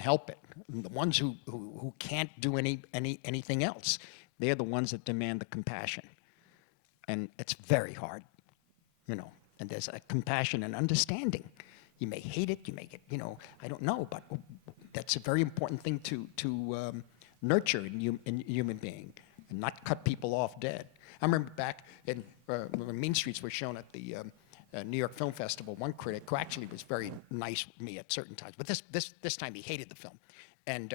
help it. The ones who can't do anything else, they're the ones that demand the compassion. And it's very hard, you know, and there's a compassion and understanding. You may hate it, you may get, you know, I don't know, but that's a very important thing to nurture in a human being and not cut people off dead. I remember back when Mean Streets was shown at the New York Film Festival, one critic who actually was very nice with me at certain times, but this time he hated the film. And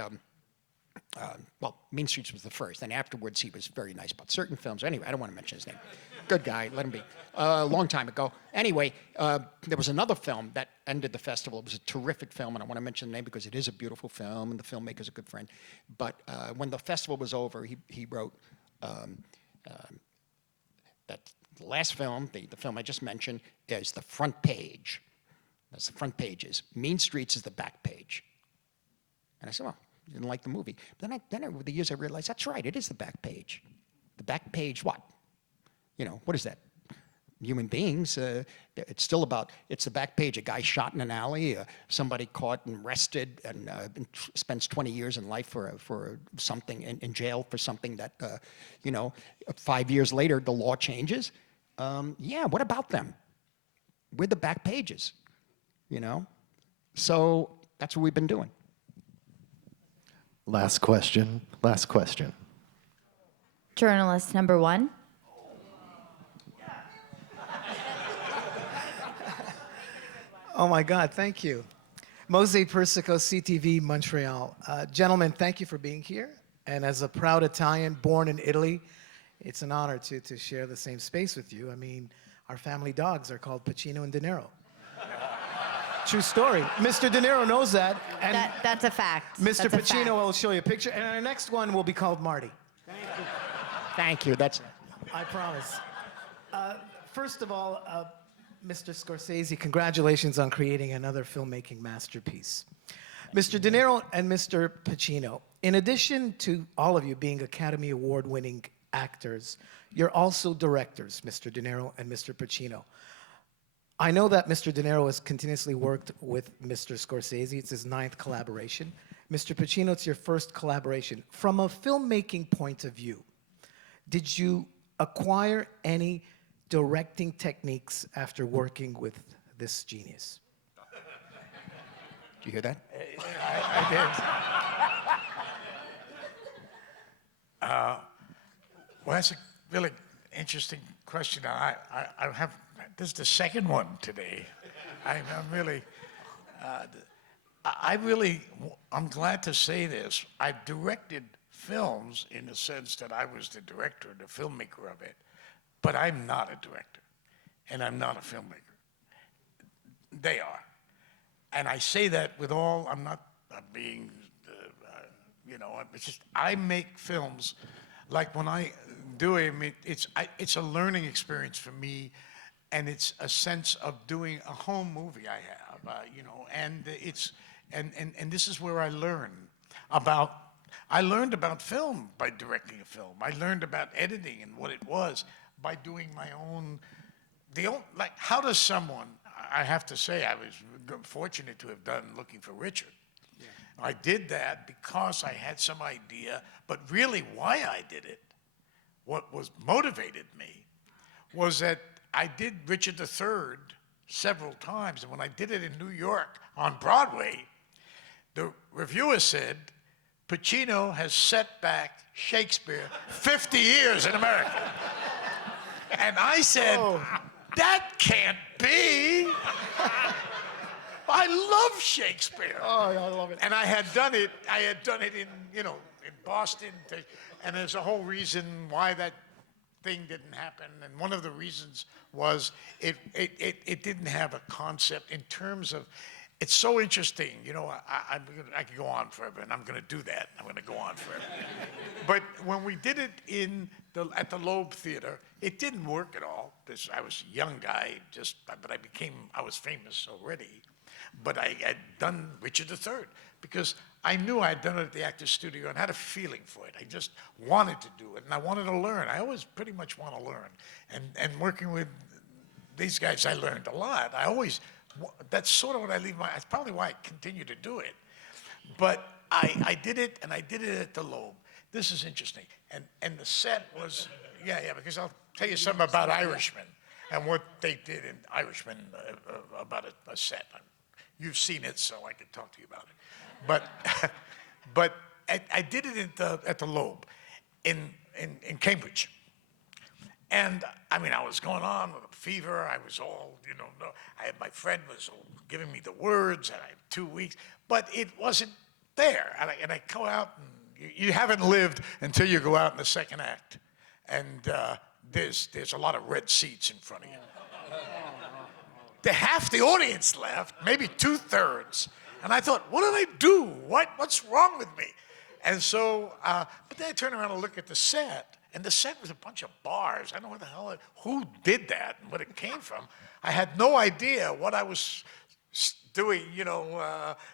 well, Mean Streets was the first, and afterwards he was very nice about certain films. Anyway, I don't want to mention his name. Good guy, let him be. A long time ago. Anyway, there was another film that ended the festival. It was a terrific film, and I want to mention the name because it is a beautiful film, and the filmmaker's a good friend. But when the festival was over, he wrote that the last film, the film I just mentioned, is the front page. That's the front pages. Mean Streets is the back page. And I said, well, you didn't like the movie. But then over the years I realized, that's right, it is the back page. The back page what? You know, what is that? Human beings, it's still about, it's the back page, a guy shot in an alley, somebody caught and arrested and spends 20 years in life for something, in jail for something that, you know, 5 years later the law changes. Yeah, what about them? We're the back pages, you know? So that's what we've been doing. Last question, last question. Journalist number 1. Oh my God, thank you. Mose Persico, CTV, Montreal. Gentlemen, thank you for being here. And as a proud Italian born in Italy, it's an honor to share the same space with you. I mean, our family dogs are called Pacino and DeNiro. True story. Mr. DeNiro knows that. And That's a fact. Mr. Pacino will show you a picture. And our next one will be called Marty. Thank you. Thank you, that's... I promise. First of all, Mr. Scorsese, congratulations on creating another filmmaking masterpiece. Mr. De Niro and Mr. Pacino, in addition to all of you being Academy Award-winning actors, you're also directors, Mr. De Niro and Mr. Pacino. I know that Mr. De Niro has continuously worked with Mr. Scorsese. It's his 9th collaboration. Mr. Pacino, it's your first collaboration. From a filmmaking point of view, did you acquire any directing techniques after working with this genius? Did you hear that? I did. Well, that's a really interesting question. I have, this is the second one today. I'm glad to say this. I've directed films in the sense that I was the director, the filmmaker of it, but I'm not a director, and I'm not a filmmaker. They are. And I say that with all, I'm not being, you know, it's just, I make films, like when I do it, it's a learning experience for me, and it's a sense of doing a home movie I have, you know, and and this is where I learn about, I learned about film by directing a film. I learned about editing and what it was by doing my own, like, how does someone, I have to say, I was fortunate to have done Looking for Richard. Yeah. I did that because I had some idea, but really why I did it, what was motivated me, was that I did Richard III several times, and when I did it in New York on Broadway, the reviewer said, Pacino has set back Shakespeare 50 years in America. And I said, oh, that can't be. I love Shakespeare. Oh, I love it. And I had done it in, you know, in Boston, and there's a whole reason why that thing didn't happen. And one of the reasons was it didn't have a concept in terms of, it's so interesting, you know, I could go on forever, and I'm going to do that. I'm going to go on forever. But when we did it at the Loeb Theater, it didn't work at all. I was a young guy, but I was famous already. But I had done Richard III because I knew I had done it at the Actors Studio and had a feeling for it. I just wanted to do it, and I wanted to learn. I always pretty much want to learn. And working with these guys, I learned a lot. That's sort of what I leave that's probably why I continue to do it. But I did it, and I did it at the Loeb. This is interesting. And the set was, yeah, because I'll tell you something about Irishman and what they did in Irishman about a set. You've seen it, so I can talk to you about it. But I did it at the Loeb in Cambridge. And I mean, I was going on with a fever. I was all, my friend was giving me the words, and I had 2 weeks, but it wasn't there. And I go out, and you haven't lived until you go out in the second act. And there's a lot of red seats in front of you. Half the audience left, maybe 2/3. And I thought, what did I do? What's wrong with me? And so, but then I turned around and looked at the set, and the set was a bunch of bars. I don't know what the hell, who did that and what it came from. I had no idea what I was doing,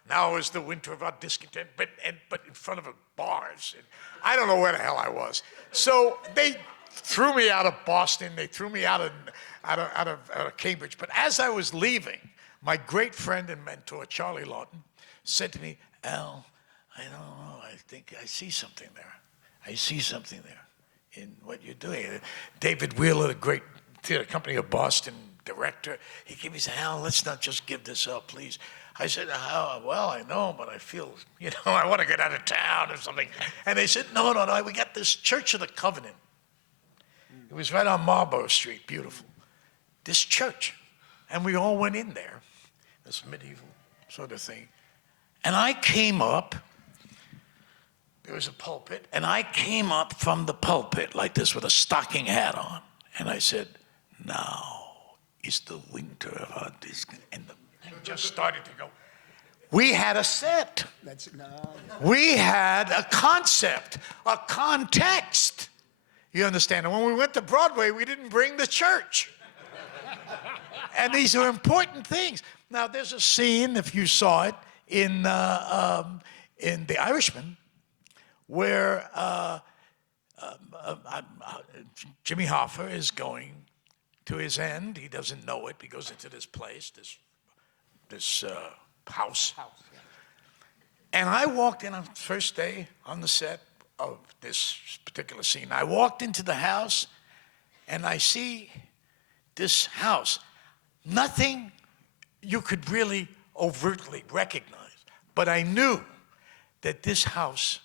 now is the winter of our discontent, but in front of bars. And I don't know where the hell I was. So they threw me out of Boston. They threw me out of Cambridge. But as I was leaving, my great friend and mentor, Charlie Lawton, said to me, Al, I don't know, I think I see something there. I see something there in what you're doing. David Wheeler, the great theater company of Boston director, he gave me, said, Al, let's not just give this up, please. I said, well, I know, but I feel, I want to get out of town or something. And they said, no, we got this Church of the Covenant. It was right on Marlborough Street, beautiful. This church. And we all went in there, this medieval sort of thing. And I came up, there was a pulpit, and I came up from the pulpit like this with a stocking hat on. And I said, now is the winter of our discontent. And it just started to go. We had a set. We had a concept, a context. You understand? And when we went to Broadway, we didn't bring the church. And these are important things. Now, there's a scene, if you saw it, in The Irishman, where Jimmy Hoffa is going to his end. He doesn't know it. He goes into this place, this house. And I walked in on the first day on the set of this particular scene. I walked into the house, and I see this house. Nothing you could really overtly recognize, but I knew that this house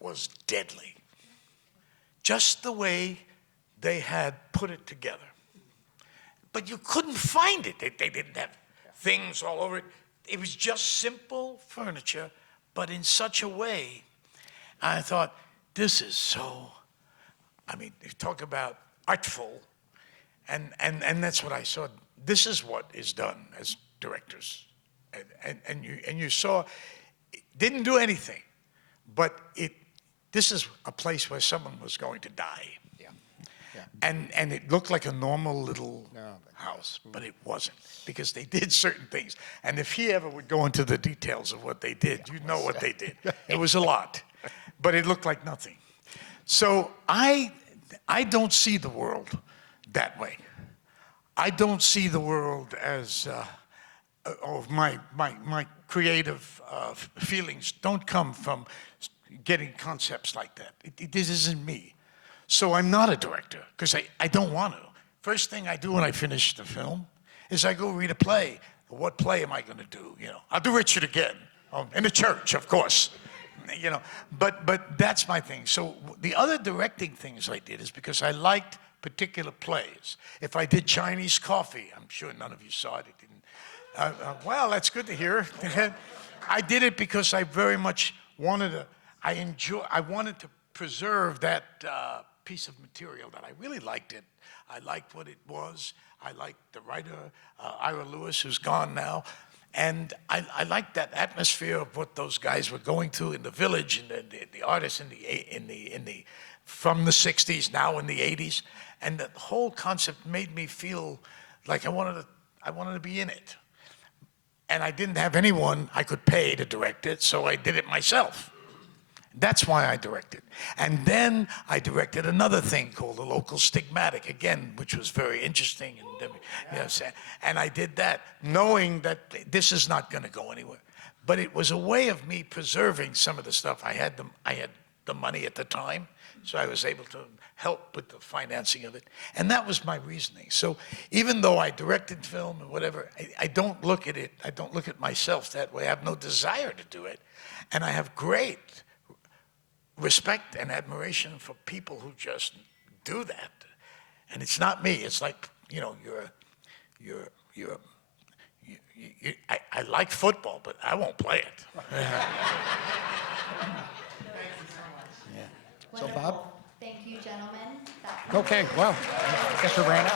was deadly. Just the way they had put it together. But you couldn't find it. They didn't have things all over it. It was just simple furniture, but in such a way, I thought, this is so, you talk about artful, and that's what I saw. This is what is done as directors. And you saw, it didn't do anything, but this is a place where someone was going to die. And it looked like a normal little house, but it wasn't, because they did certain things. And if he ever would go into the details of what they did, you know what they did. It was a lot, but it looked like nothing. So I don't see the world that way. I don't see the world as, my creative feelings don't come from getting concepts like that. This isn't me. So I'm not a director, because I don't want to. First thing I do when I finish the film is I go read a play. What play am I going to do? I'll do Richard again, in the church, of course. But that's my thing. So the other directing things I did is because I liked particular plays. If I did Chinese Coffee, I'm sure none of you saw it. It didn't. Well, that's good to hear. I did it because I very much wanted to. I wanted to preserve that piece of material that I really liked it. I liked what it was. I liked the writer, Ira Lewis, who's gone now. And I liked that atmosphere of what those guys were going through in the village, and the artists from the 60s, now in the 80s. And the whole concept made me feel like I wanted to be in it. And I didn't have anyone I could pay to direct it, so I did it myself. That's why I directed. And then I directed another thing called The Local Stigmatic, again, which was very interesting. And I did that knowing that this is not going to go anywhere. but it was a way of me preserving some of the stuff. I had the money at the time, so I was able to help with the financing of it. And that was my reasoning. So even though I directed film and whatever, I don't look at it, I don't look at myself that way. I have no desire to do it. And I have great respect and admiration for people who just do that. And it's not me. It's like, you know, I like football, but I won't play it. So, Bob? Thank you, gentlemen. Okay, well, I guess we ran out.